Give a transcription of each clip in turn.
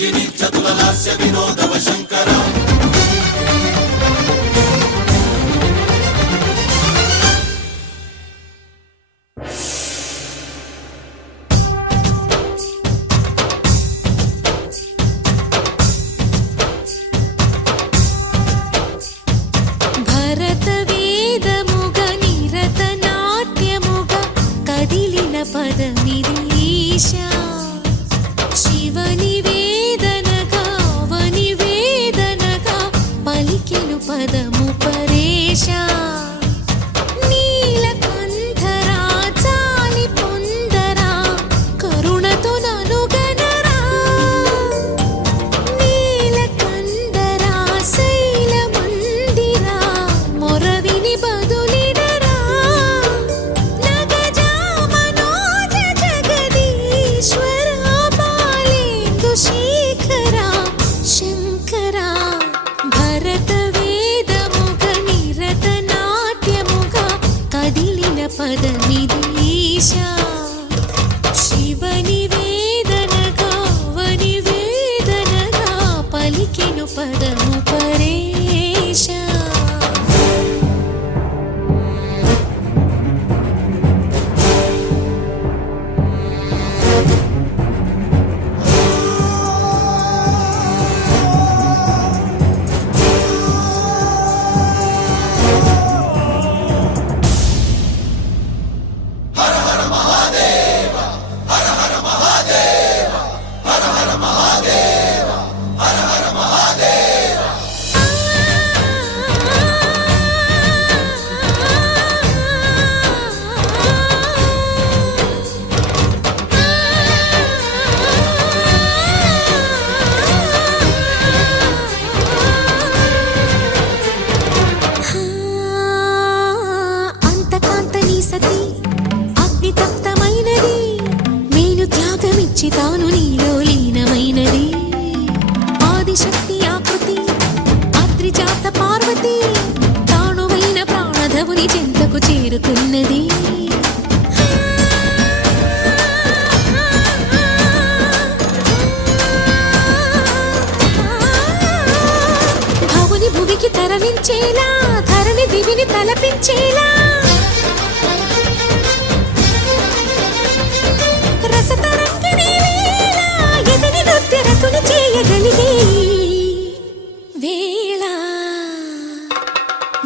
కుంజిని చతుల లాస్య వినోదవ శంకర ధరణి దివిని తలపించేలా రసతరంగిణి వేళ ఎదని నృత్యరతుని చేయగలిగే వేళ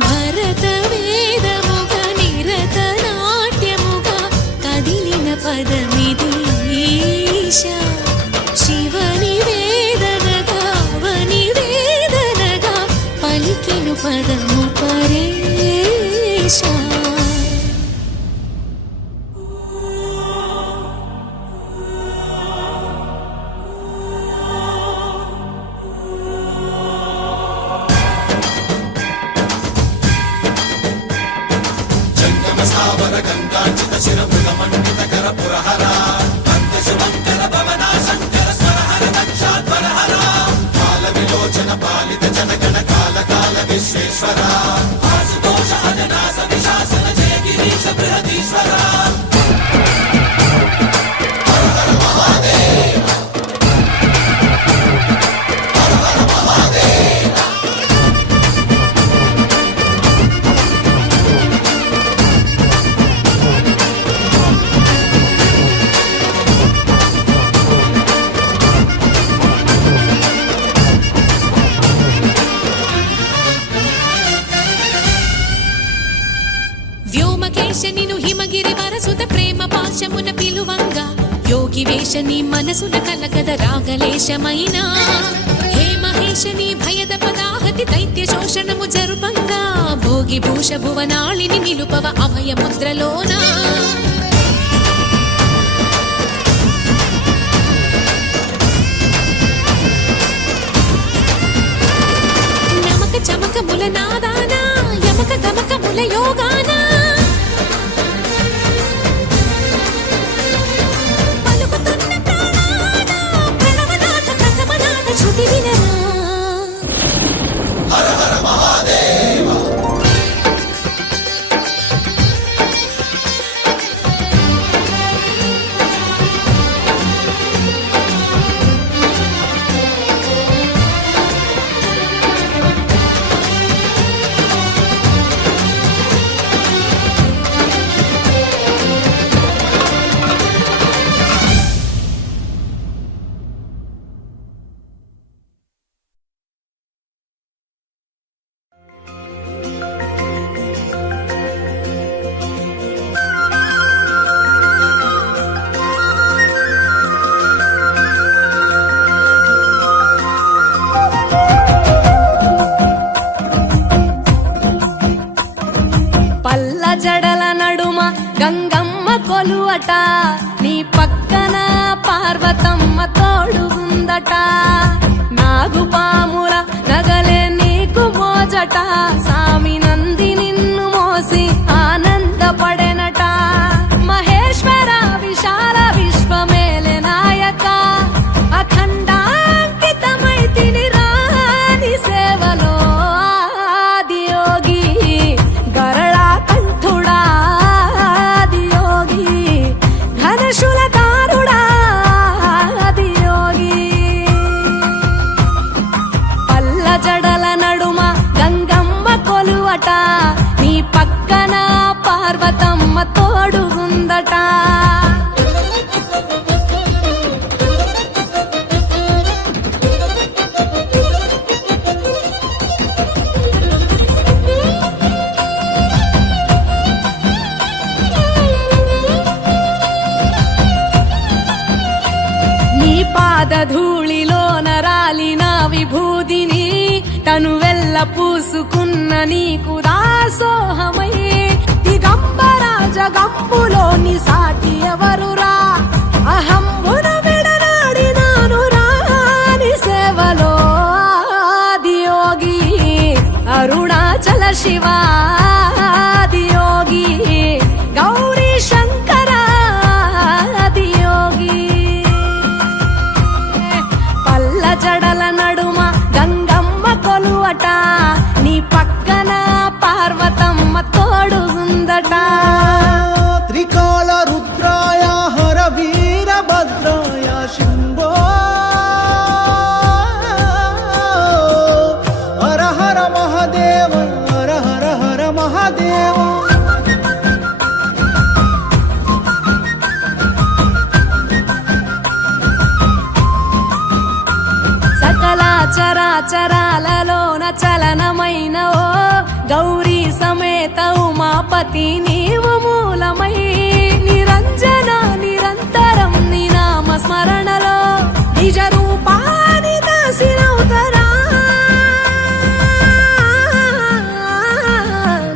భరత వేదముగ నిరత నాట్యముగా కదిలిన పదమిది ఈశా శివని వేదనగా వని వేదనగా పలికెను పదము పరేశా స్థావర గంగాంచిత శిరమృగ మండిత కర పురహర అంత శుభంకర భవనా శంకర స్వరహర దక్షాధ్వరహర కాల విలోచన పాలిత జనగణ కాల కాల విశ్వేశ్వర ఆశుతోష అజనాస విశాసన జయ గిరీశ బృహదీశ్వర హర హర మహాదేవ హర హర మహాదేవ నిను హిమగిరి వరసుత ప్రేమ పాశమున పిలువంగా యోగి వేషని మనసున కలగద రాగలేశమైన హే మహేశని భయద పదాహతి దైత్య శోషణము జరుపంగా భోగి భూష భువనాళిని నిలుపవ అభయ ముద్రలోన నమక చమక ముల నాదాన యమక గమక ముల యోగాన హర హర మహాదేవ కొలువట నీ పక్కన పార్వతమ్మ తోడుగుందట నాగుపాముల నగలే నీకు మోజట సామి నంది నిన్ను మోసి ఆనందపడెనట మహేశ్వర విశాల విశ్వమేలే నాయక అఖండాంకితమైతిని రాని సేవలో ఆదియోగి గరళా కంఠుడా ఆదియోగి ఘనశూలధారుడా ఆదియోగి పల్ల జడల నడుమ గంగమ్మ కొలువట నీ పక్కన పార్వతమ్మ తోడుగుందట నీ పాదధూళిలో నరాలిన విభూదిని తనువెల్ల పూసుకున్న నీకు దాసోహమై దిగంబర జగంబులోని సాటి ఎవరురా అహంబును విడనాడినాను రాని సేవలో ఆదియోగి అరుణాచల శివ ఆదియోగి గౌరీ శంకర ఆదియోగి పల్ల జడల నడుమ గంగమ్మ కొలువట నీ పక్కన పార్వతమ్మ తోడుగుందట త్రికాల రుద్రాయ హర వీరభద్రాయ శంభో హర హర మహాదేవ హర హర హర మహాదేవ సకల చరాచరాలలోన చలనమైన ఓ గౌరీ సమేత ఉమాపతి నీవు మూలమై నిరంజన నిరంతరం నీ నామ స్మరణలో నిజ రూపాని దాసినవుతరా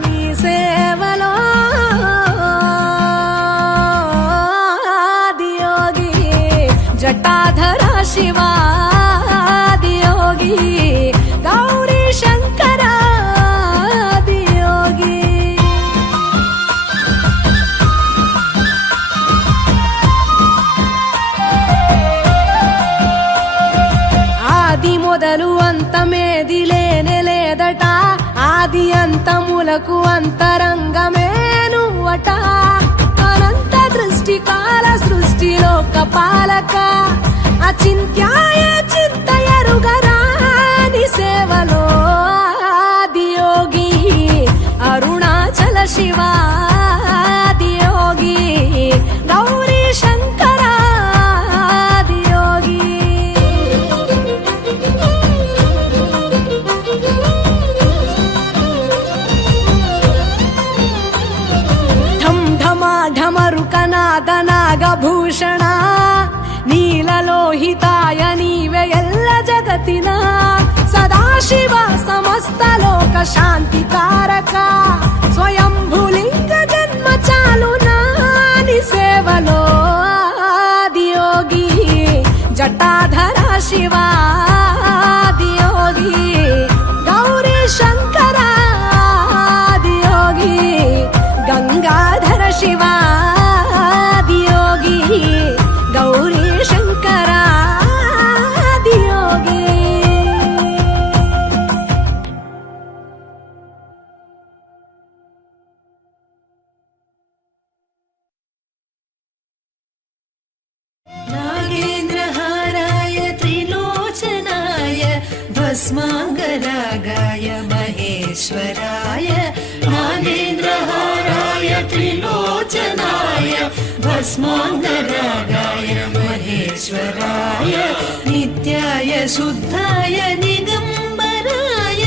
నీ సేవలో ఆదియోగి జటాధర శివ ఆదియోగి గౌరీ శంకర ఆదియోగి ఆది మొదలు అంతమేది లేనే లేదట ఆది అంతములకు అంతరంగమే నువ్వట అనంత దృష్టి కాల సృష్టిలోక పాలక అచింత్యాయ చింతయరుగరాని సేవలో ఆదియోగి అరుణాచల శివ ఆదియోగి గౌరీ శంకర ఆదియోగి ఢం ఢమా ఢమరుకనాద నాగభూషణ నీలలోహితాయ నీవే ఎల్ల జగతిన సదాశివ సమస్త లోక శాంతి కారక స్వయంభులింగ జన్మ చాలు నాని సేవలో ఆదియోగి జటాధర శివ ఆదియోగి గౌరీ శంకర ఆదియోగి గంగాధర శివ ఆదియోగి గౌరీ శంకర ఆదియోగి नागेन्द्रहाराय त्रिलोचनाय भस्माङ्गरागाय महेश्वराय नागेन्द्रहाराय त्रिलोचनाय भस्माङ्गरागाय महेश्वराय नित्याय शुद्धाय दिगम्बराय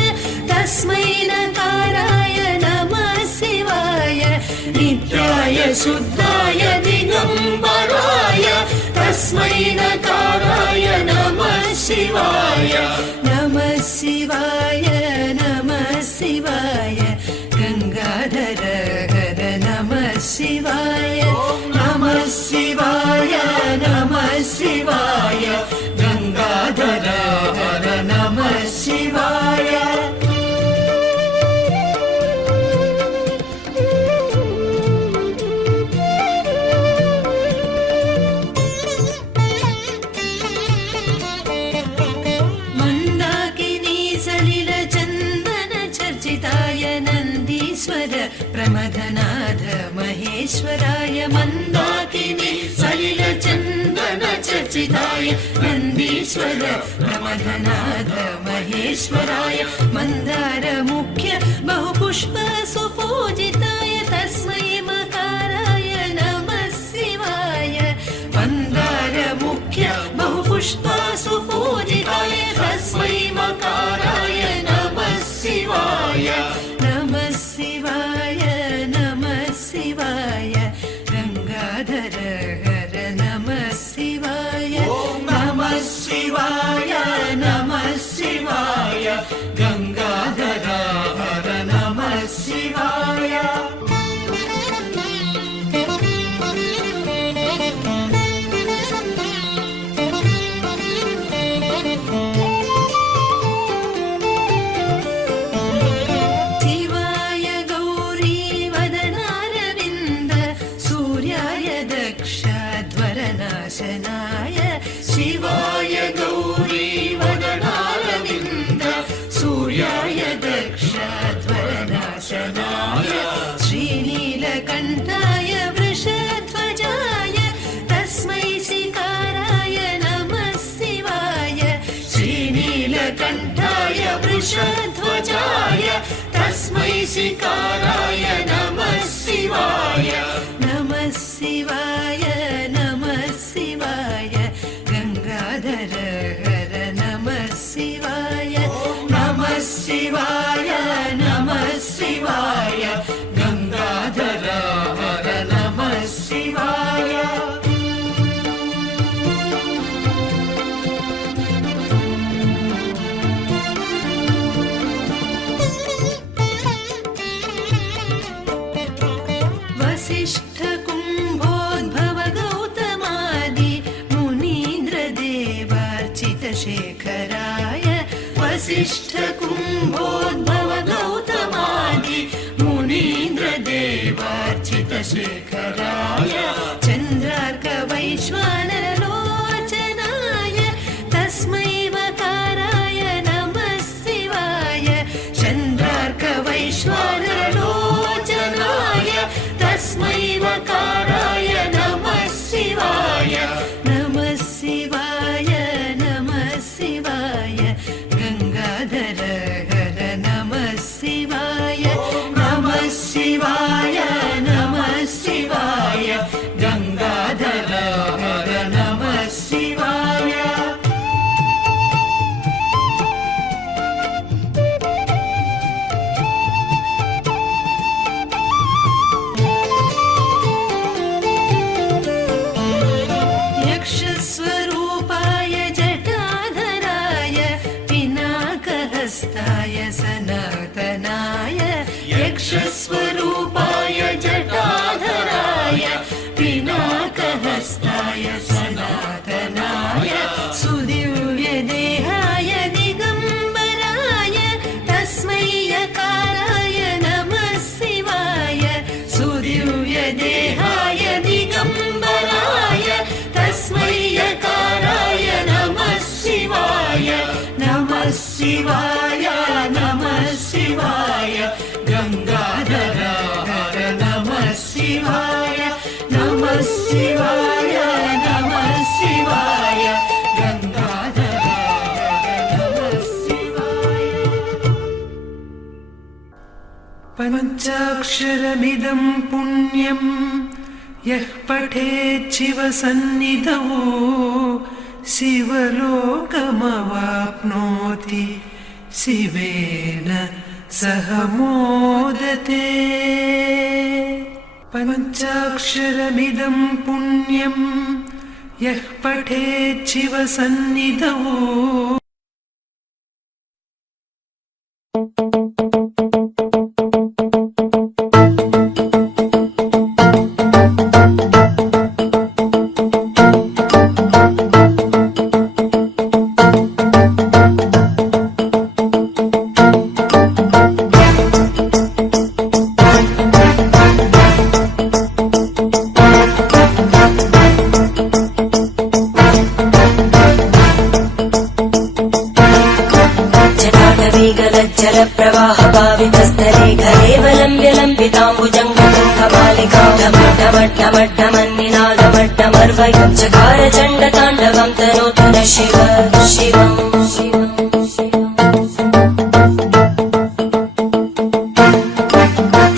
तस्मै नकाराय नमः शिवाय नित्याय शुद्धाय दिगम्बराय तस्मै नकाराय नमः शिवाय नमः शिवाय नमः शिवाय गङ्गाधर हर नमः शिवाय नमः प्रमथनाथ महेश्वराय मन्दाकिनी सलिलचन्दन चर्चिताय नन्दीश्वर प्रमथनाथ महेश्वराय मन्दार मुख्य बहुपुष्प सुपूजिताय तस्मै मकाराय नमः शिवाय मन्दार मुख्य बहुपुष्प सुपूजिताय तस्मै मकाराय नमः शिवाय नमः शिवाय नमः शिवाय गंगाधर हर नमः शिवाय नमः शिवाय नमः शिवाय गंगाधर हर नमः शिवाय शिवाय गौरी वदनारविन्द सूर्याय दक्षध्वरनाशनाय शिवाय गौरी वदनारविन्द सूर्याय दक्षध्वरनाशनाय श्रीनीलकण्ठाय वृषध्वजाय तस्मै शिकाराय नमः शिवाय श्रीनीलकण्ठाय वृषध्वजाय तस्मै शिकाराय नमः शिवाय नमः शिवाय नमः शिवाय गंगाधर हर नमः शिवाय नमः शिवाय नमः शिवाय गंगाधर हर नमः शिवाय वसिष्ठ कुम्भोद्भव गौतमादि मुनीन्द्र देवार्चित शेखराय वसिष्ठ कुम्भोद्भव गौतमादि मुनीन्द्र देवार्चित शेखराय चन्द्रार्क वैश्वानर लोचनाय तस्मै वकाराय नमः शिवाय चन्द्रार्क वैश्वानर लोचनाय तस्मै वकाराय नमः शिवाय नमः शिवाय नमः शिवाय गंगाधर हर नमः शिवाय नमः शिवाय नमः शिवाय गंगाधर हर नमः शिवाय यक्षस्वरूपाय जटाधराय पिनाकहस्ताय सनातनाय यक्षस्वरूपाय जटाधराय पिनाकहस्ताय सनातनाय सुदिव्यदेहाय दिगम्बराय तस्मै यकाराय नमः शिवाय सुदिव्यदेहाय दिगम्बराय तस्मै यकाराय नमः शिवाय नमः शिवाय नमः शिवाय गंगाधर हर नमः शिवाय नमः शिवाय नमः शिवाय गंगाधर हर नमः शिवाय पञ्चाक्षरमिदं पुण्यं यः पठेत् शिवसन्निधौ शिवलोकमवाप्नोति शिवेन सह मोदते पञ्चाक्षरमिदं पुण्यं यः पठेत् शिवसन्निधौ जलप्रवाहपावितस्थले घरेवलम्ब्य लम्बिताम्बुजङ्गतुङ्गमालिकां ढमड्ढमड्ढमड्ढमन्निनादमड्ढमर्वयुञ्चकार चण्डताण्डवं तनोतु न शिव शिवम्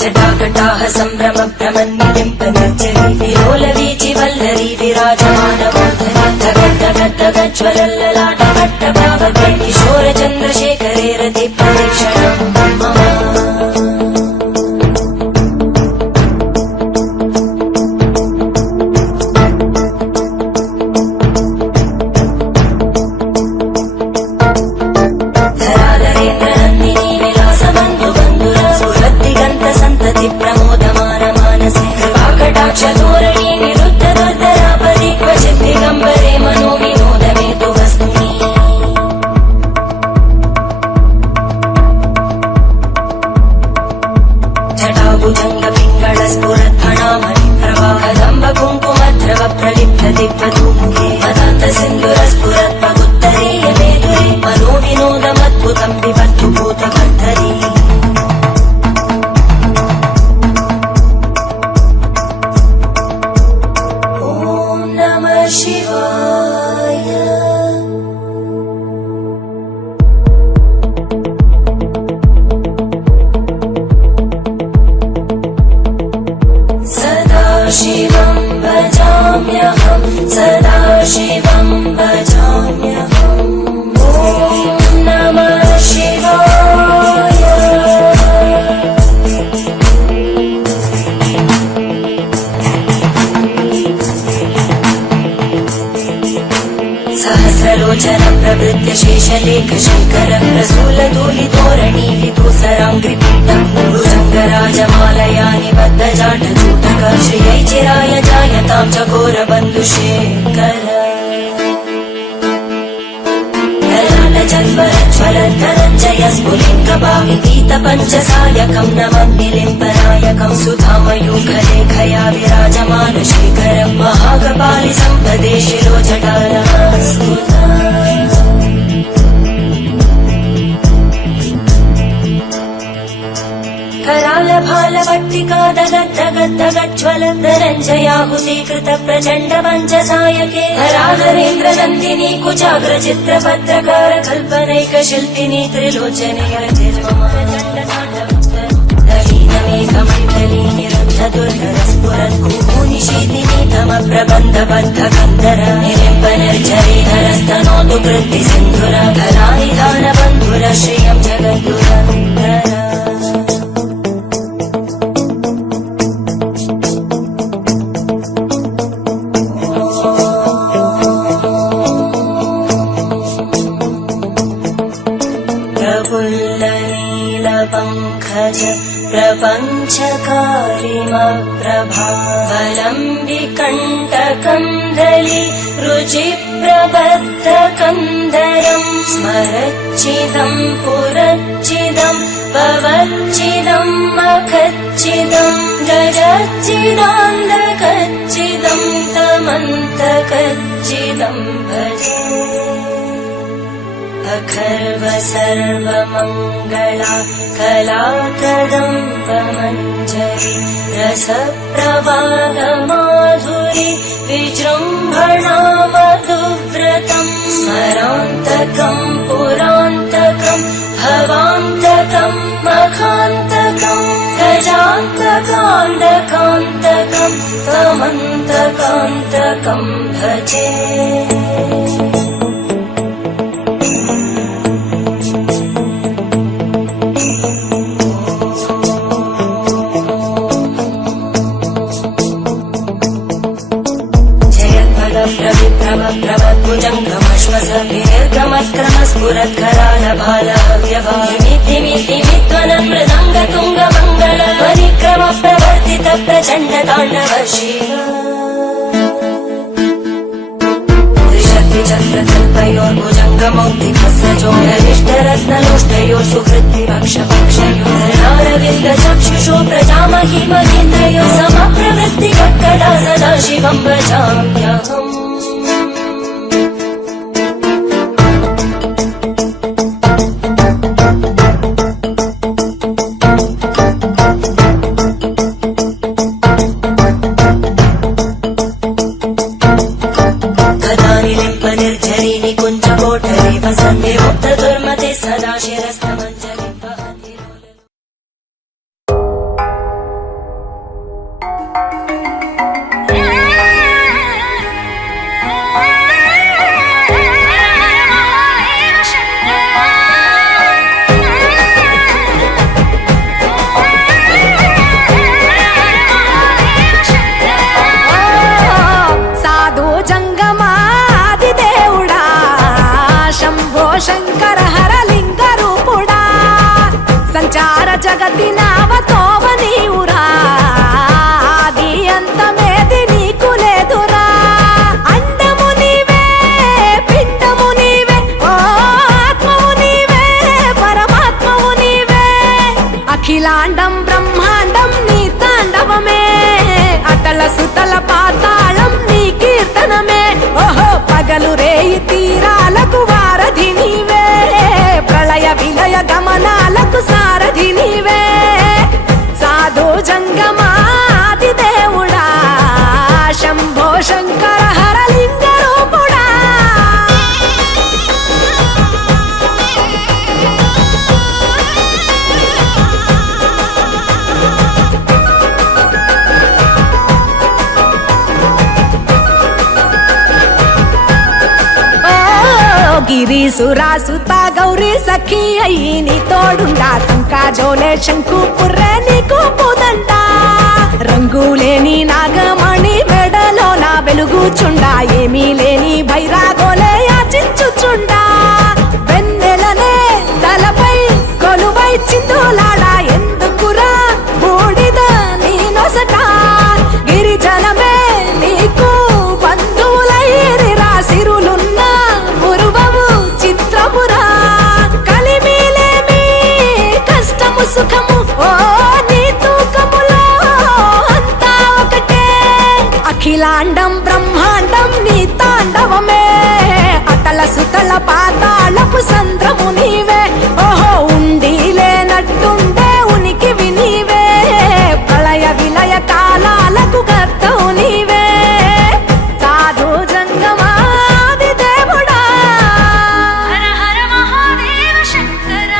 जटाकटाः सम्भ्रम भ्रमन्निलिम्ब निर्जरी विलोलवीचि वल्लरी विराजमानमूर्धनि धगद्धगद्धगज्ज्वलल्ललाटकट्टभावके किशोरचन्द्रशेखरे रति प्रदक्षिणम् मम धराधरेन्द्रनन्दिनी विलासबन्धुबन्धुरा सुहृद्दिगन्त सन्तति प्रमोदमान मानसे कृपाकटाक्षधोरणी निरुद्ध दुर्धरापदि क्वचित् दिगम्बरे मनो विनोदमेतु वस्तुनि जटाभुजङ्ग पिङ्गळ स्फुरद्भणामणि प्रवाहदम्ब कुङ्कुमद्रव प्रलिप्त दिग्वधूमुखे मदान्त सिन्धुर स्फुरत् प्रगुत्तरीय मेदुरे मनो विनोदमद्भुतं विबद्धु भूतकर्धरी ॐ नमः शिवाय सदा शिवं भजाम्यहं सदा शिवं भजाम्यहम् ॐ नमः शिवाय सहस्रलोचन प्रवृत्य शेषलेख शेखर प्रसूलधूलितोरणी विधूसराङ्घ्रिपीठम् भुजङ्गराजमालया निबद्धजाटचूटक श्रियै चिराय जायतां चकोरबन्धुशेखर ललाटजन्मरज्ज्वलद्धनञ्जय स्फुलिङ्गभावितीतपञ्चसायकं नमन्निलिम्बनायकं सुधामयूखलेखया विराजमानशेखरं महाकपालि सम्पदे शिरोजटालस्तुता करालभालभट्टिका दगद्धगद्धगज्ज्वलद्धनञ्जयाहुतीकृत प्रचण्ड पञ्चसायके धराधरेन्द्रनन्दिनी कुचाग्रचित्रपत्रकार कल्पनैकशिल्पिनी त्रिलोचने दलीनमेघमण्डली निरुद्ध दुर्धर स्फुरद्भूनिशीतिनी तमप्रबन्धबद्धकन्धर निलिम्ब निर्झरीधरस्तनोतु कृत्ति सिन्धुर धरानिधानबन्धुर श्रियं जगद्गुरन्दर प्रफुल्लनीलपङ्कज प्रपञ्चकारिमप्रभावलम्बिकण्टकन्दली रुचिप्रबद्धकन्दरं स्मरच्चिदं पुरच्चिदं भवच्चिदं मखच्चिदं गजच्चिदान्धकच्चिदं तमन्तकच्चिदं भजे अखर्व सर्वमङ्गला कलाकदम्बमञ्जरी रसप्रवाहमाधुरी विजृम्भणा मधुव्रतं स्मरान्तकं पुरान्तकं भवान्तकं मखान्तकं गजान्तकान्तकान्तकं तमन्तकान्तकं भजे स्फुरत्करालभालव्यभामितिमितिमित्वनमृदङ्गतुङ्गमङ्गल परिक्रम प्रवर्तित प्रचण्ड ताण्डव शिव त्रिशक्तिचक्रकल्पयोर्भुजङ्गमौक्तिकस्रजोढरिष्टरत्नलोष्टयोः सुहृद्विपक्षपक्षयोर्नारविन्दचक्षुषो प्रजामहि महीन्द्रयो समप्रवृत्तिकक्कटा सदा शिवं भजाम्यहम् मध्ये सदा शिरस्तमञ्जलिं वहति శంకర హరలింగ రూపుడా సంచార జగతి నావతోవ నీవురా ఆది అంతమేది నీకు లేదురా అండము నీవే పిండము నీవే ఓ ఆత్మవు నీవే పరమాత్మవు నీవే అఖిలాండం బ్రహ్మాండం నీ తాండవమే అతల సుతల పాతాళం నీ కీర్తనమే ఓహో పగలు రేయి తీరాలకు వారధి నీవే ప్రళయ విలయ గమనాలకు సారథి నీవే సాధు జంగమాది దేవుడా శంభో శంకర హరలింగ రూపుడా గిరీసురాసుత గౌరీ సఖీ అయ్యి నీ తోడుండా సంకాజోలే శంకు పుర్రే నీకు పుదండా రంగులేని నాగమణి మెడలో నా వెలుగుచుండా ఏమీ లేని భైరాగోలే యాచించుచుండా వెన్నెలనే తలపై కొలువై చిందులాడా ఎందుకురా బూడిద నీ నొసట గిరిజనమే నీకు బంధువులైరిరా సిరులున్న పురువవు చిత్రపురా కలిమిలేమి కష్టము సుఖము ఓ నీ తూకములో అంతా ఒకటే అఖిలాండం బ్రహ్మాండం నీ తాండవమే అతల సుతల పాతాళపు సంద్రము నీవే ఓహో ఉండి లేనట్టుండే ఉనికివి నీవే ప్రళయ విలయ కాలాలకు కర్తవు నీవే సాధు జంగమాది దేవుడా హర హర మహాదేవ శంకర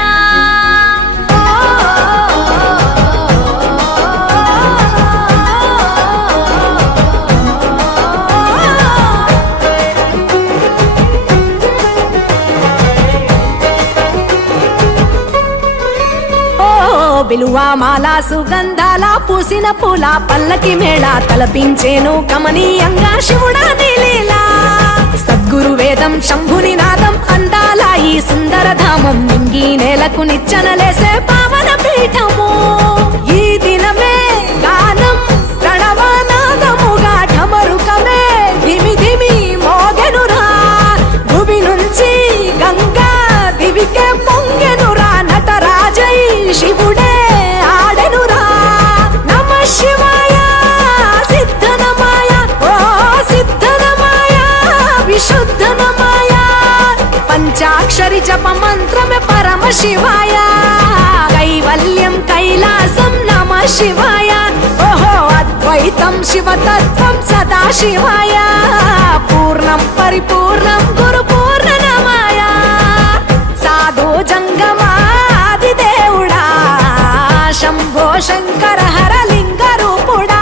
బిలువా మాల సుగంధాల పూసిన పూల పల్లకి మేళ తలపించేను కమనీయంగా శివుడా నీలీలా సద్గురు వేదం శంభుని నాదం అందాల ఈ సుందర ధామం నింగి నేలకు నిచ్చనలేసే పావన పీఠము ఈ దినమే గానం ప్రణవనాదముగా ఢమరుకమే ధిమి ధిమి మోగెనురా భువి నుంచి గంగా దివికే పొంగెనురా నటరాజై శివుడే ఆడెనురా నమ శివాయ సిద్ధనమాయ ఓ సిద్ధనమాయ విశుద్ధనమాయ పంచాక్షరి జప మంత్రమే పరమ శివాయ కైవల్యం కైలాసం నమ శివాయ ఓహో అద్వైతం శివతత్వం సదా శివాయ పూర్ణం పరిపూర్ణం గురు పూర్ణనమాయ సాధు జంగమాది దేవుడా శంభో శంకర హరలింగ రూపుడా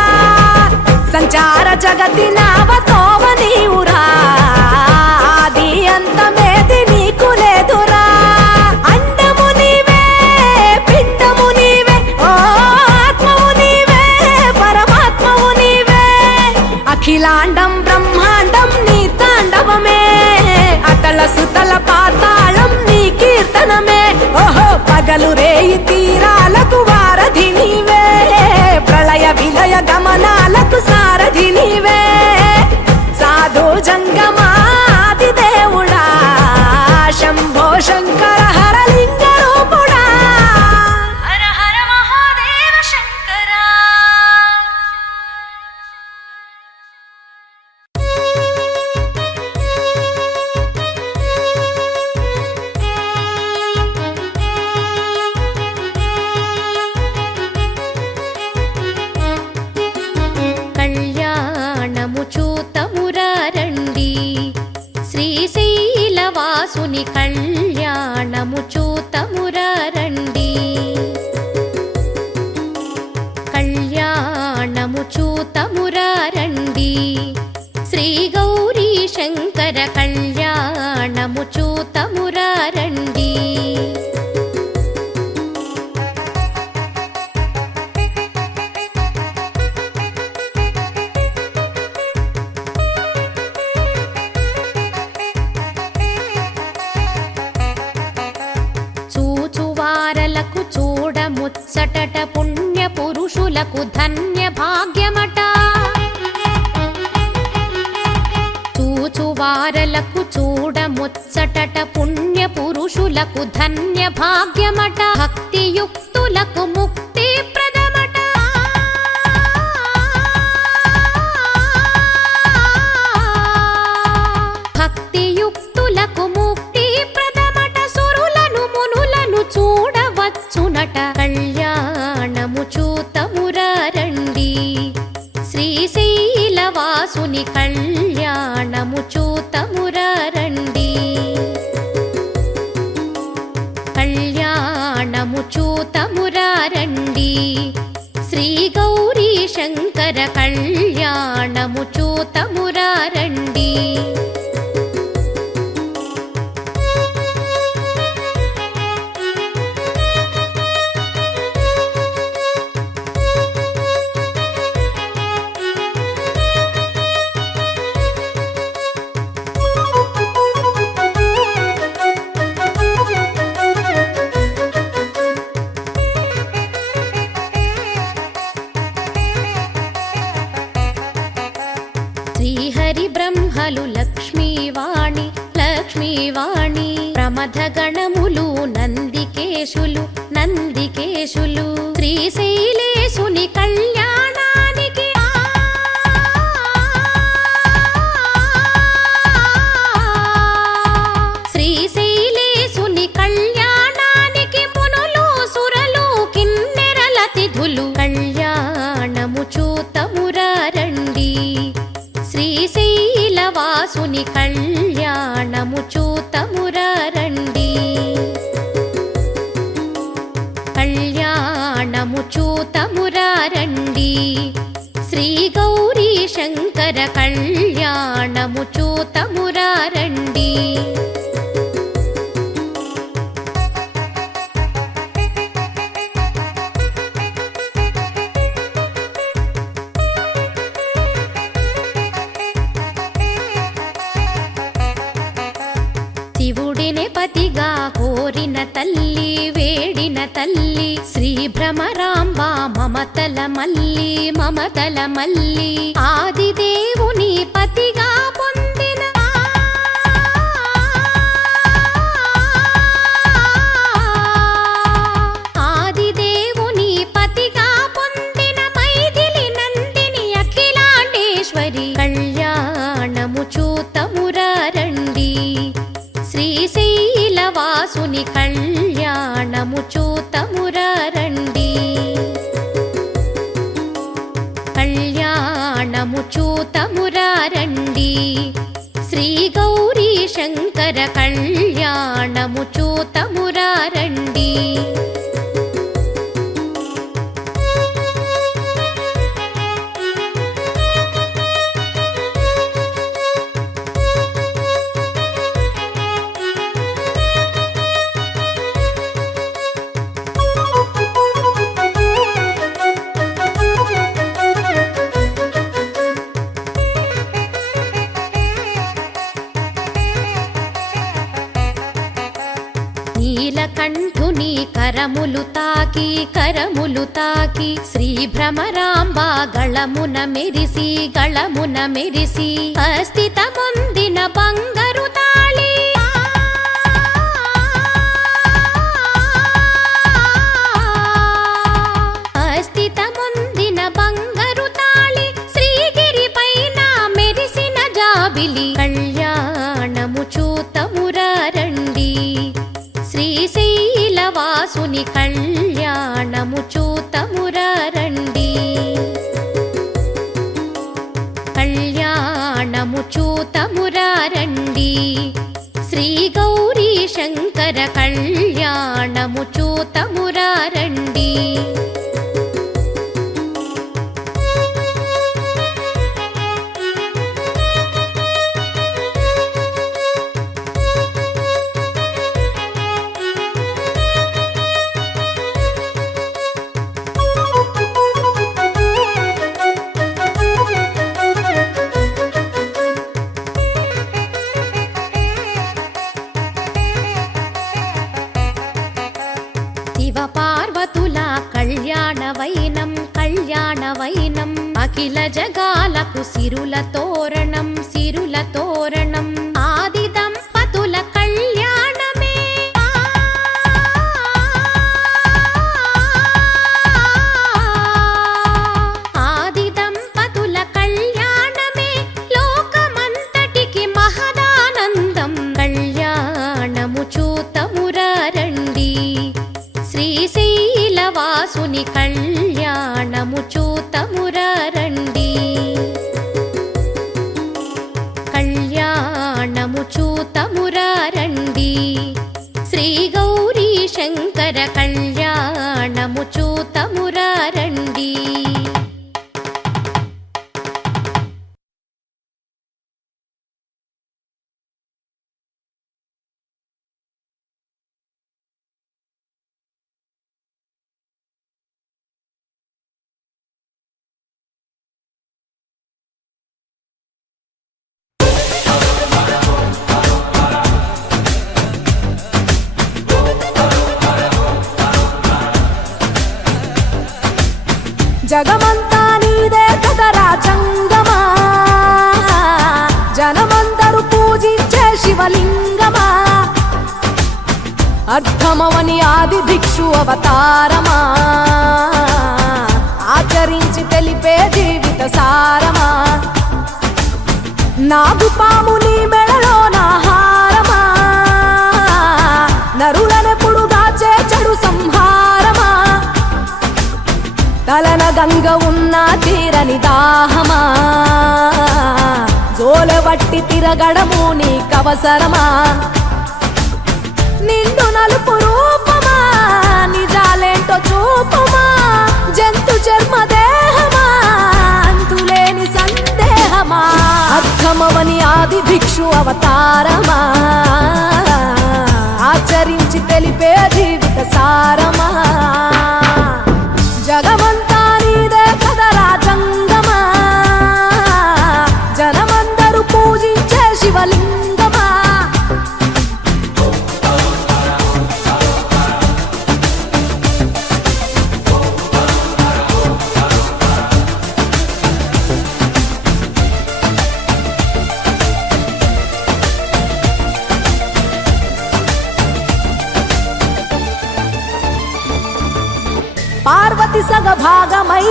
సంచార జగతి నావతోవ నీవురా ఆది అంతమేది నీకు లేదురా అండము నీవే పిండము నీవే ఓ ఆత్మవు నీవే పరమాత్మవు నీవే అఖిలాండం బ్రహ్మాండం నీ తాండవమే అతల సుతల పాతాళం నీ కీర్తనమే ఓహో పగలు రేయి తీరాలకు వారధి నీవే ప్రళయ విలయ గమనాలకు సారథి నీవే సాధు జంగమాది దేవుడా శంభో శంకర హరలింగ రూపుడా హర హర మహాదేవ శంకర కళ్యాణము చూతమురారండి శ్రీశైలవాసుని కళ్యాణము వాళ్ళకు చూడ ముచ్చటట పుణ్య పురుషులకు ధన్య భాగ్యమట చూచువారలకు చూడ ముచ్చటట పుణ్య పురుషులకు ధన్య భాగ్యమట భక్తియుక్తులకు ముక్తి ప్రదమట భక్తియుక్తులకు ముక్తి ప్రదమట సురులను మునులను చూడవచ్చునట కళ్యాణము చూతమురారండి శ్రీశైలవాసుని కళ్యాణము చూతమురారండి కళ్యాణము చూతమురారండి శ్రీ గౌరీ శంకర కళ్యాణము చూతమురారండి శ్రీహరి బ్రహ్మలు లక్ష్మీవాణి లక్ష్మీవాణి ప్రమథ గణములు నందికేశులు నందికేశులు శ్రీశైలేశుని కళ్యాణానికి శ్రీశైలేశుని కళ్యాణానికి మునులు సురలు కిన్నెరల తిథులు కళ్యాణము చూతమురారండి శ్రీశైలవాసుని కళ్యాణము చూతమురారండి కళ్యాణము చూతమురారండి శ్రీ గౌరీ శంకర కళ్యాణము చూతమురారండి శివుడినే పతిగా కోరిన తల్లి వేడిన తల్లి శ్రీ భ్రమరాంబ మమతల మల్లి మమతల మల్లి ఆదిదేవుని పతిగా పొందిన ఆదిదేవుని పతిగా పొందిన మైథిలి నందిని అఖిలాండేశ్వరి కళ్యాణము చూతమురారండి శ్రీశైలవాసుని కళ్యాణము చూతమురారండి కళ్యాణము చూతమురారండి శ్రీ గౌరీ శంకర కళ్యాణము చూతమురారండి నీలకంఠుని కరములు తాకి శ్రీ భ్రమరాంబ గళమున మెరిసి అస్థితముందిన బంగారు తాళి అస్థితముందిన బంగారు తాళి శ్రీగిరి పైన మెరిసిన జాబిలి కళ్యాణము చూతమురారండి శ్రీశైలవాసుని కళ్యాణము చూతమురారండి కళ్యాణము చూతమురారండి శ్రీ గౌరీ శంకర కళ్యాణము చూతమురారండి అఖిల జగాలకు సిరుల తోరణం సిరుల తోరణం ఆది దంపతుల కళ్యాణమే ఆది దంపతుల కళ్యాణమే లోకమంతటికి మహదానందం కళ్యాణము చూతమురారండి శ్రీశైలవాసుని కళ్యాణము చూతమురారండి కళ్యాణము చూతమురారండి శ్రీ గౌరీ శంకర కళ్యాణము చూతమురారండి జగమంతా నీదే కదరా చంగమా జనమందరూ పూజించే శివలింగమా అర్థమవని ఆది భిక్షు అవతారమా ఆచరించి తెలిపే జీవిత సారమా నాగుపాము నీ మెడలో నా హారమా నరులనెప్పుడు దాచే చెడు సంహారమా తలన గంగ ఉన్న తీరని దాహమా జోలవట్టి తిరగడము నీకవసరమా నిండు నలుపు రూపమా నిజాలేంటో చూపమా జంతు చర్మ దేహమా అంతులేని సందేహమా అర్థమవని ఆది భిక్షు అవతారమా ఆచరించి తెలిపే జీవిత సారమా జగమంతా నీదే కదరా జంగమా జనమందరూ పూజించే శివలింగమా పార్వతి సగ భాగమై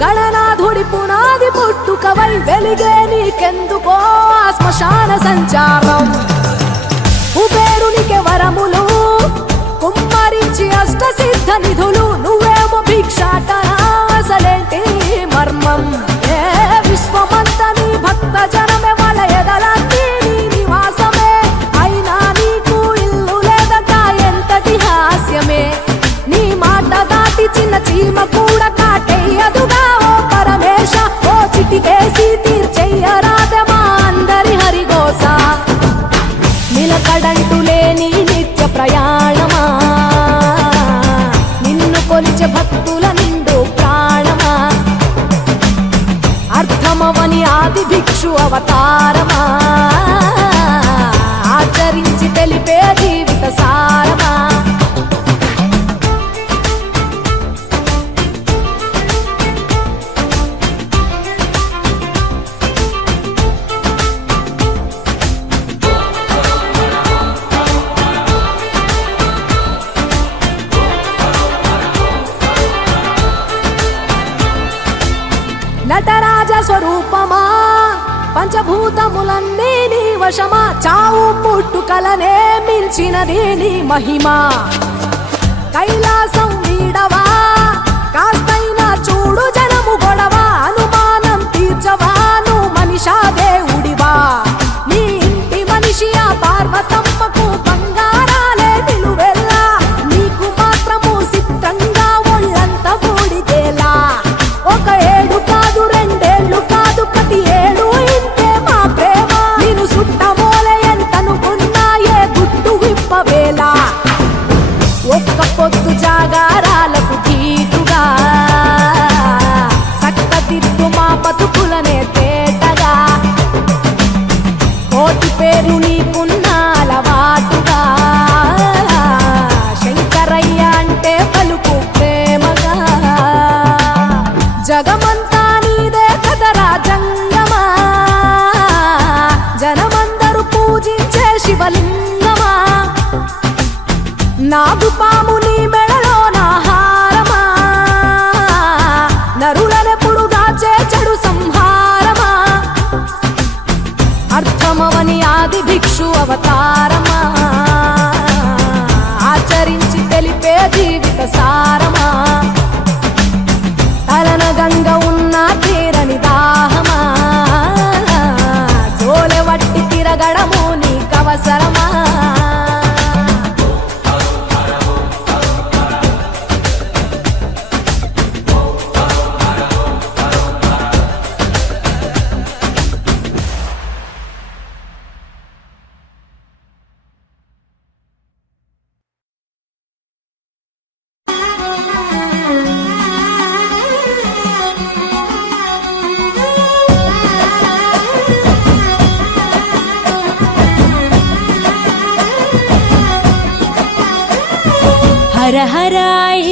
గణనాథుడి పునాది పుట్టుకవై వెలిగే నీకెందుకో శ్మశాన సంచారం కుబేరునికి వరములు కుమ్మరించి అష్ట సిద్ధ నిధులు నువ్వేమో భిక్షాటన అసలేంటి మర్మం ఏ విశ్వమంత నీ భక్త జనమే వాళ్ళ ఎదలంతి నీ నివాసమే అయినా నీకు ఇల్లు లేదట ఎంతటి హాస్యమే నీ మాట దాటి చిన్న చీమ కూడా కాటేయదుగా ఓ పరమేశ ఓ చిటికేసి తీర్చెయ్యరాదే మా అందరి హరిగోస నిలకడంటు లేని నిత్య ప్రయాణమా నిన్ను కొలిచే భక్తుల నిండు ప్రాణమా అర్థమవని ఆది భిక్షు అవతారమా ఆచరించి తెలిపే జీవిత సారమా నటరాజ స్వరూపమా పంచభూతములన్నీ నీ వశమా చావు పుట్టుకలనే మించినది నీ మహిమా కైలాసం వీడవా కాస్తైనా చూడు జనము గొడవ అనుమానం తీర్చవా నువ్వు మనిషా దేవుడివా నీ ఇంటి మనిషి ఆ పార్వతమ్మకు బంగారాలే నిలువెల్లా నీకు మాత్రము చిత్రంగా ఒళ్ళంత బూడిదేలా ఒక ఏడు కాదు రెండేళ్లు కాదు ప్రతి ఏడు ఇంతే మా ప్రేమ నేను సుట్టమోలే ఎంతనుకున్నా ఏ గుట్టు విప్పవేలా ఒక్క పొద్దు జాగారాలకు తీటుగా సక్కదిద్దు మా బతుకులనే తేటగా కోటి పేరు నీకున్న అలవాటుగా శంకరయ్య అంటే పలుకు ప్రేమగా జగమంతా నీదే శివలింగమా నాగుపాము నీ మెడలో నా హారమా నరులనెప్పుడు దాచే చెడు సంహారమా అర్థమవని ఆది భిక్షు అవతారమా ఆచరించి తెలిపే జీవిత సారమా తలన గంగ ఉన్న తీరని దాహమా జోలె వట్టి తిరగడము నీకవసరమా హర హర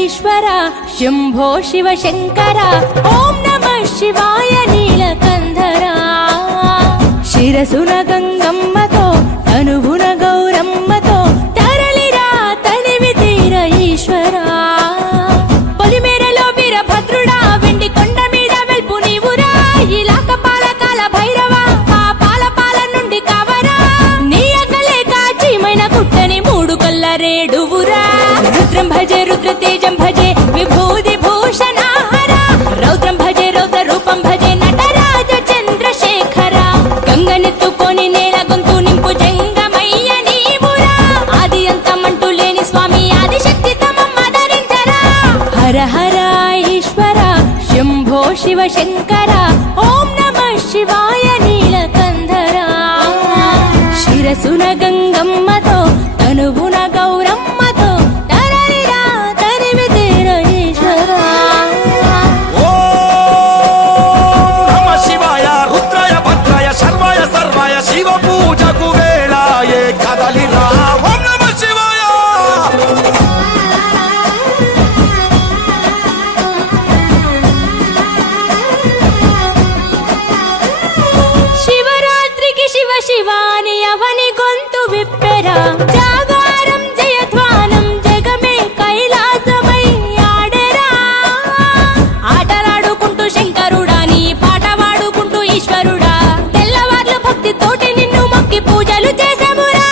ఈశ్వర శంభో శివ శంకర ఓం నమః శివాయ నీలకంధర శిరసున గంగమ్మతో తనువున గౌరమ్మతో తరలిరా తనివి తీర ఈశ్వర పొలిమేరలో వీరభద్రుడా వెండి కొండ మీద వెల్పు నీవురా ఇలాక పాలకాల భైరవ పాపాల పాల నుండి కావరా నీ అకలే కాచీమైన కుట్టని మూడు కొల్ల రేడువురా రుద్రం భజే రుద్ర తేజం భజే విభూది భూషణ హర రౌద్రం భజే రౌద్ర రూపం భజే నటరాజ చంద్రశేఖర గంగనెత్తుకొని నేల గొంతు నింపు జంగమయ్య నీవురా ఆది అంతమంటూ లేని స్వామి ఆదిశక్తి తమమ్మ ధరించరా హర హర ఈశ్వర శంభో శివ శంకర ఓం నమః శివాయ నీలకంధర శిరసున గంగమ్మతో తనువున గౌరమ్మతో తరలిరా తరివి తీర ఈశ్వర నమ శివాయ రుద్రాయ భద్రాయ శర్వాయ సర్వాయ శివ పూజకు వేళాయే కదలిరా ఓం నమ శివాయ శివరాత్రికి శివ శివాని అవని గొంతు విప్పెరా జాగారం జయధ్వానం జగమే కైలాసమై ఆడెరా ఆటలాడుకుంటూ శంకరుడా నీ పాట వాడుకుంటూ ఈశ్వరుడా తెల్లవార్లు భక్తి తోటి నిన్ను మొక్కి పూజలు చేసామురా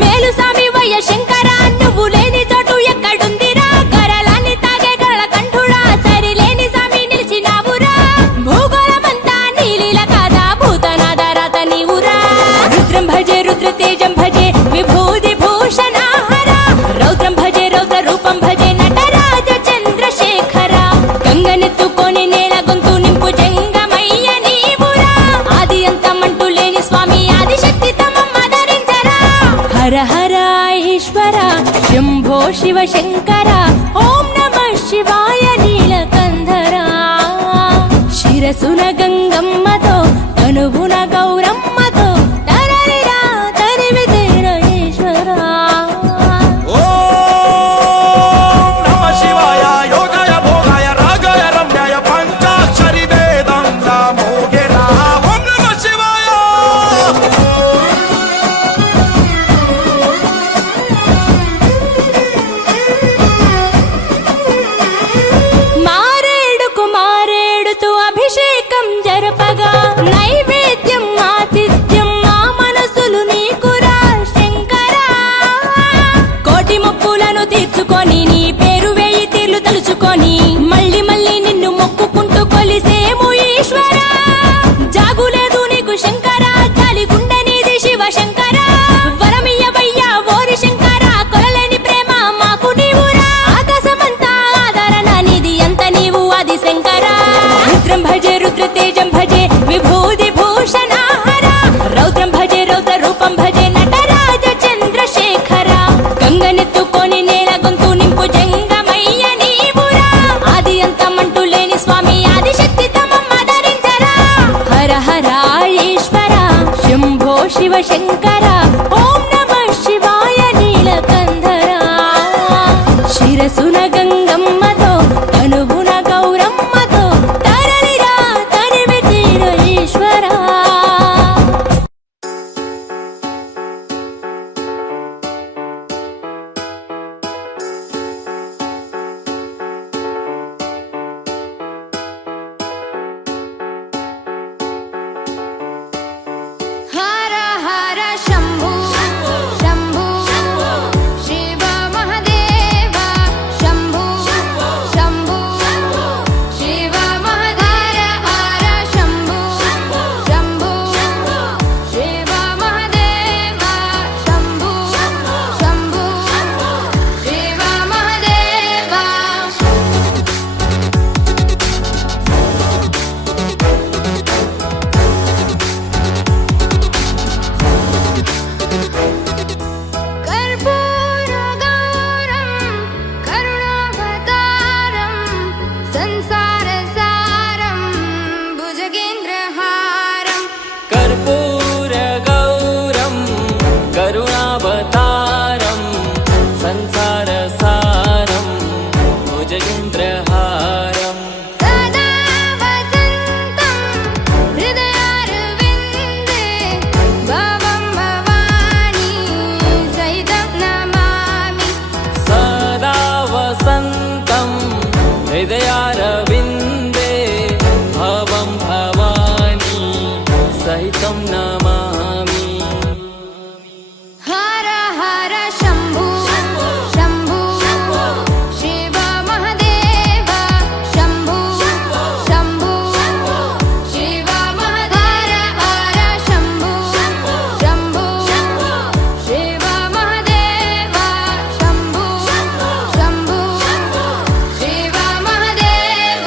మేలు సామి వయ్య శంకర నువ్వు లేని చోటు ఎక్కడుందిరా గరలాన్ని తాగే గరళ కంఠుడా సరిలేని సామి నిలిచినావురా భూగోళమంతా నీలీల కాదా భూతనాద రాత నీవురా రుద్రం భజే రుద్ర తేజం భజే విభూది భూషణ హర రౌద్రం భజే రౌద్ర రూపం భజే నటరాజ చంద్రశేఖర గంగనెత్తుకొని నేల గొంతు నింపు జంగమయ్య నీవురా ఆది అంతమంటూ లేని స్వామి ఆదిశక్తి తమమ్మ ధరించరా హర హర ఈశ్వర శంభో శివ శంకర ఓం నమః శివాయ నీలకంధర శిరసున గంగమ్మతో తనువున గౌరమ్మతో తరలిరా తరివి తీర ఈశ్వర ఓం నమ శివాయ యోగాయ భోగాయ రాగాయ రమ్యాయ పంచాక్షరి వేదాంత మోగేరా ఓం నమ శివాయ మారేడుకు మారేడుతూ అభిషేకం జరపగా నైవేద్యం ఆతిథ్యం మా మనసులు నీకురా శంకరా కోటి మొక్కులను తీర్చుకొని నీ పేరు వేయి తీర్లు తలుచుకొని మళ్ళీ మళ్ళీ నిన్ను మొక్కుకుంటూ కొలిసేము ఈశ్వర జాగులేదు నీకు శంకర జాలి గుండె నీది శివ శంకర వరమియ్యవయ్యా ఓరి శంకర కొలలేని ప్రేమ మాకు నీవురా ఆకాశమంతా ఆదరణ నీది అంత నీవు ఆది శంకర రుద్రం భజే రుద్ర తేజం భజే విభూది భూషణ హర రౌద్రం భజే రౌద్ర రూపం భజే నటరాజ చంద్రశేఖర గంగనెత్తుకొని నేల గొంతు నింపు జంగమయ్య నీవురా सारसारं भुजगेन्द्रहारम् सदा वसन्तं हृदयारविन्दे भवं भवानी सहितं नमामि सदा वसन्तं हृदयारविन्दे भवं भवानी सहितं नमामि हर हर शम्भु शम्भु शिव महदेव शम्भु शम्भु शिव महदेव हर शम्भु शम्भु शिव महदेव शम्भु शम्भु शिव महदेव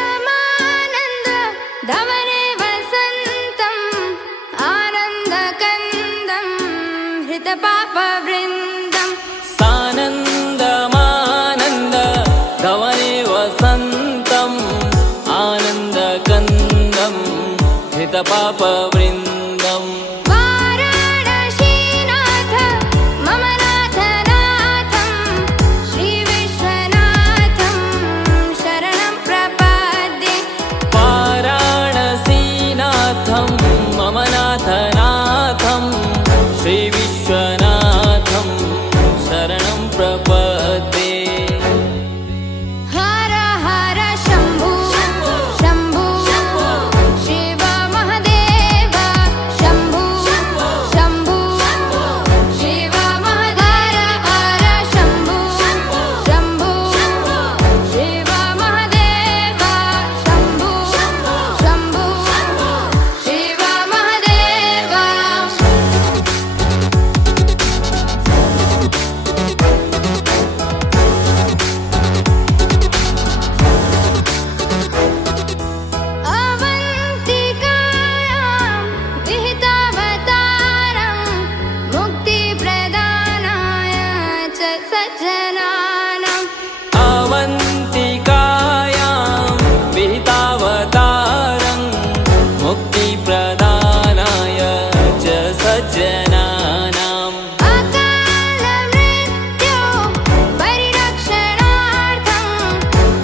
सानन्दमानन्द धवने वसन्तम् आनन्दकन्दं हृतपापवृन्दम् सानन्दमानन्द धवने वसन्तम् आनन्दकन्दं हितपापवृन्दम् वाराणसीनाथ मम नाथनाथं श्रीविश्वनाथं शरणं प्रपद्ये वाराणसीनाथं मम नाथनाथं श्रीविश्वनाथं शरणं प्रपद्ये हर हर शम्भु शम्भु शिव महदेव शम्भु शम्भु शिव महदेव हर शम्भु शम्भु शिव महदेव शम्भु शम्भु शिव महदेव अवन्तिकायां विहितावतारं मुक्तिप्रदानाय च सज्जनानाम् अवन्तिकायां विहितावतारं मुक्तिप्रदानाय च सज्जनानाम् अकालमृत्यो परिरक्षणार्थं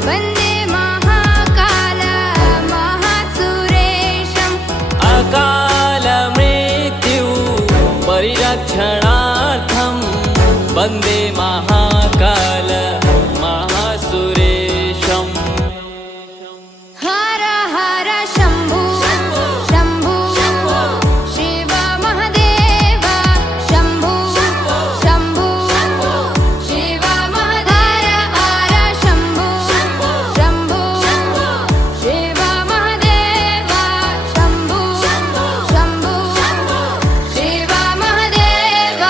वन्दे महाकाल महासुरेशम् अकालमृत्यु परिरक्षणार्थं वन्दे महाकाल महासुरेशम् हर हर शम्भु शम्भु शिव महदेव शम्भु शम्भु शिव महदेव हर शम्भु शम्भु शिव महदेव शम्भु शम्भु शिव महदेव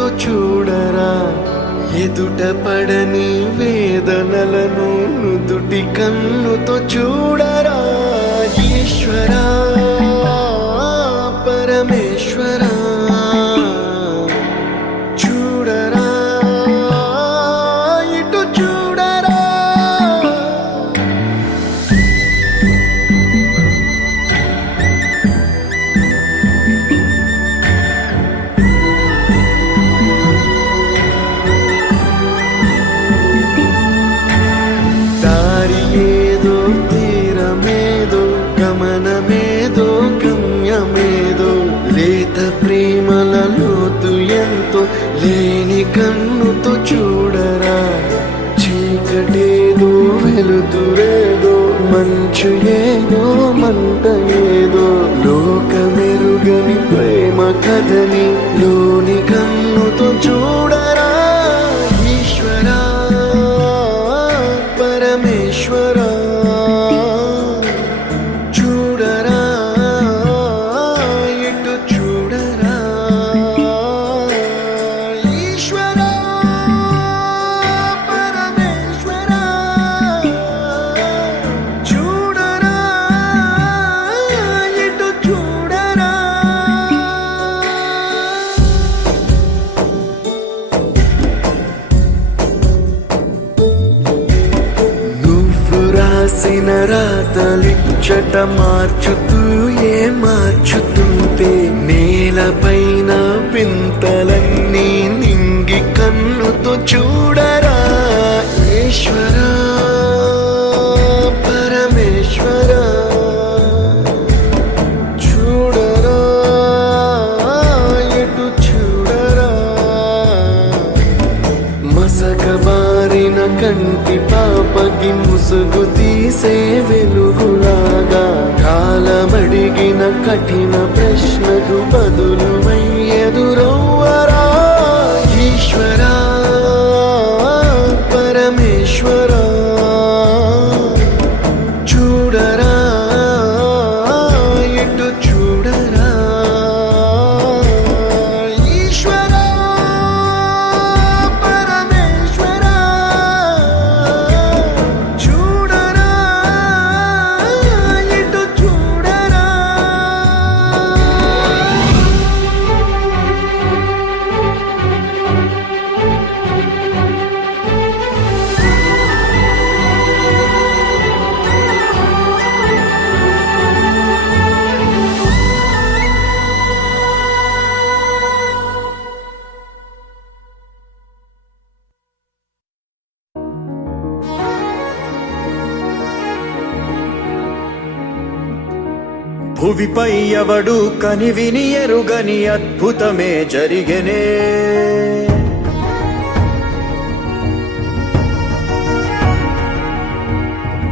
కన్నుతో చూడరా ఎదుట పడని వేదనలను నుదుటి కన్నుతో చూడరా ఈశ్వరా పరమేశ్వరా చూడరా ఇటు చూడరా దారి ఏదో తీరమేదో గమనమేదో గమ్యమేదో లేత ప్రేమల లోతు ఎంతో లేని కన్నుతో చూడరా చీకటేదో వెలుతురేదో మంచు ఏదో మంట ఏదో లోకమెరుగని ప్రేమ కథని లోని కన్నుతో చూడరా ఈశ్వరా పరమేశ్వరా చూడరా ఇటు చూడరా ఈశ్వరా పరమేశ్వరా చూడరా ఇటు చూడరా నువ్వు రాసిన రాతలిచ్చట మార్చుతూ మార్చుతుంటే నేలపైన వింతలన్నీ నింగి కన్నుతో చూడరా ఈశ్వరా పరమేశ్వరా చూడరా ఎటు చూడరా మసకబారిన కంటి పాపకి ముసుగు తీసే వెలుగులాగా కాలమడిగిన కఠిన ప్రశ్నకు బదులు ఎదురవ్వరా ఈశ్వరా పరమేశ్వరా చూడరా ఎటు చూడరా ఈశ్వరా పరమేశ్వరా చూడరా ఎటు చూడరా భువిపై ఎవడు కనివిని ఎరుగని అద్భుతమే జరిగెనే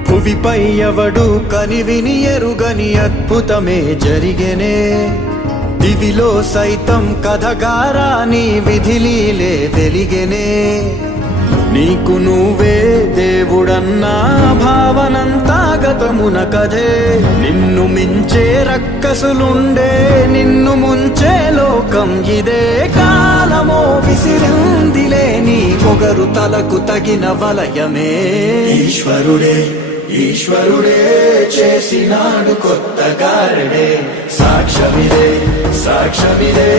భువిపై ఎవడు కనివిని ఎరుగని అద్భుతమే జరిగెనే దివిలో సైతం కథగారాని విధిలీలే వెలిగెనే నీకు నువ్వే దేవుడన్నా భావనంతా గతమున కథే నిన్ను మించే రక్కసులుండే నిన్ను ముంచే లోకం ఇదే కాలమో విసిరిందిలే నీ పొగరు తలకు తగిన వలయమే ఈశ్వరుడే ఈశ్వరుడే చేసినాడు కొత్త గారడే సాక్షమిదే సాక్షమిదే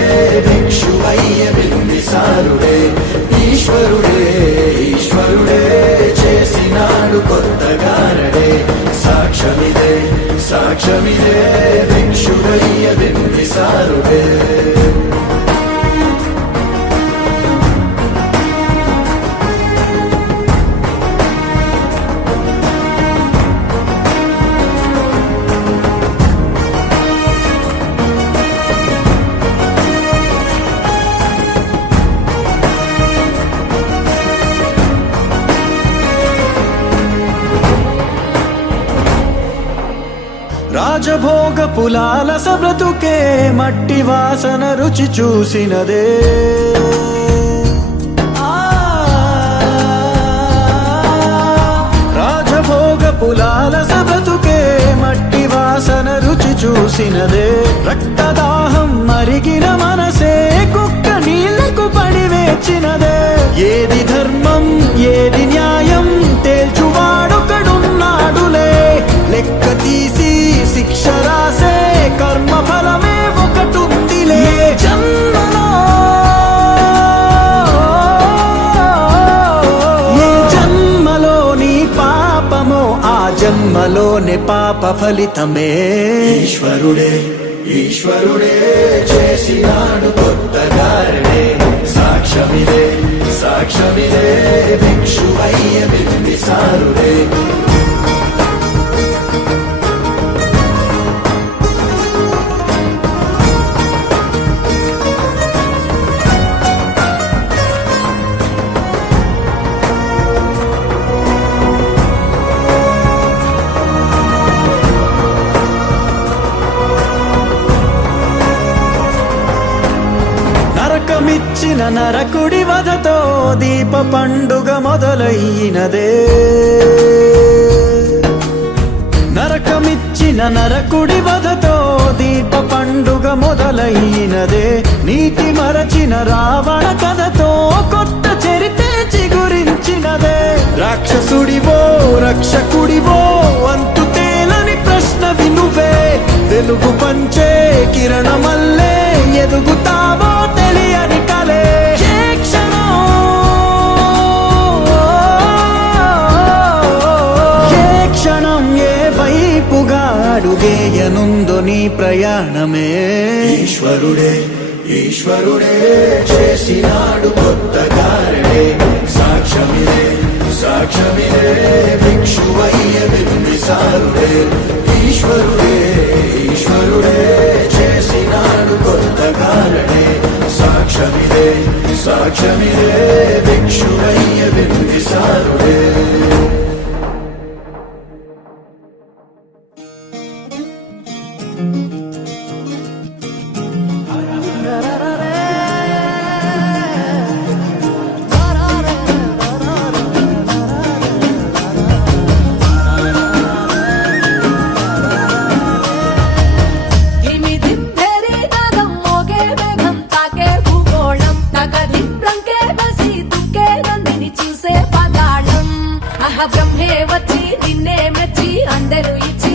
భిక్షువయ్య బింబిసారుడే ఈశ్వరుడే ఈశ్వరుడే చేసినాడు కొత్త గారడే సాక్షమిదే సాక్షమిదే భిక్షువయ్య బింబిసారుడే రాజభోగ పులాల సబ్రతుకే మట్టి వాసన రుచి చూసినదే రాజభోగ పులాల సబ్రతుకే మట్టి వాసన రుచి చూసినదే రక్తదాహం మరిగిన మనసే కుక్క నీళ్లకు పడి ఏది ధర్మం ఏది న్యాయం తేల్చువాడొకడున్నాడులే. లెక్క తీసి శిక్ష రాసే కర్మ ఫలమే ఒకటుందిలే. జన్మలో ఏ జన్మలోని పాపమో ఆ జన్మలోని పాప ఫలితమే. ఈశ్వరుడే ఈశ్వరుడే చేసినాడు కొత్తగారడే. సాక్ష్యమిదే సాక్ష్యమిదే భిక్షువయ్య బింబిసారుడే. నరకమిచ్చిన నరకుడి వధతో దీప పండుగ మొదలయ్యినదే. నరకమిచ్చిన నరకుడి వధతో దీప పండుగ మొదలయ్యినదే. నీతి మరచిన రావణ కథతో కొత్త చరితే చిగురించినదే. రాక్షసుడివో రక్షకుడివో అంతు తేలని ప్రశ్న వినువే. వెలుగు పంచే కిరణమల్లే ఎదుగుతావో తెలియని కలే. ఏ క్షణం ఏ క్షణం ఏ వైపుగా అడుగేయనుందో నీ ప్రయాణమే. ఈశ్వరుడే ఈశ్వరుడే చేసినాడు కొత్తగారడే. సాక్ష్యమిదే సాక్ష్యమిదే భిక్షువయ్య బింబిసారుడే. ఈశ్వరుడే ఈశ్వరుడే చేసినాడు కొత్తగారడే. సాక్ష్యమిదే సాక్ష్యమిదే భిక్షువయ్య బింబిసారుడే. బ్రహ్మే వచ్చి నిన్నే మెచ్చి అందరూ ఇచ్చి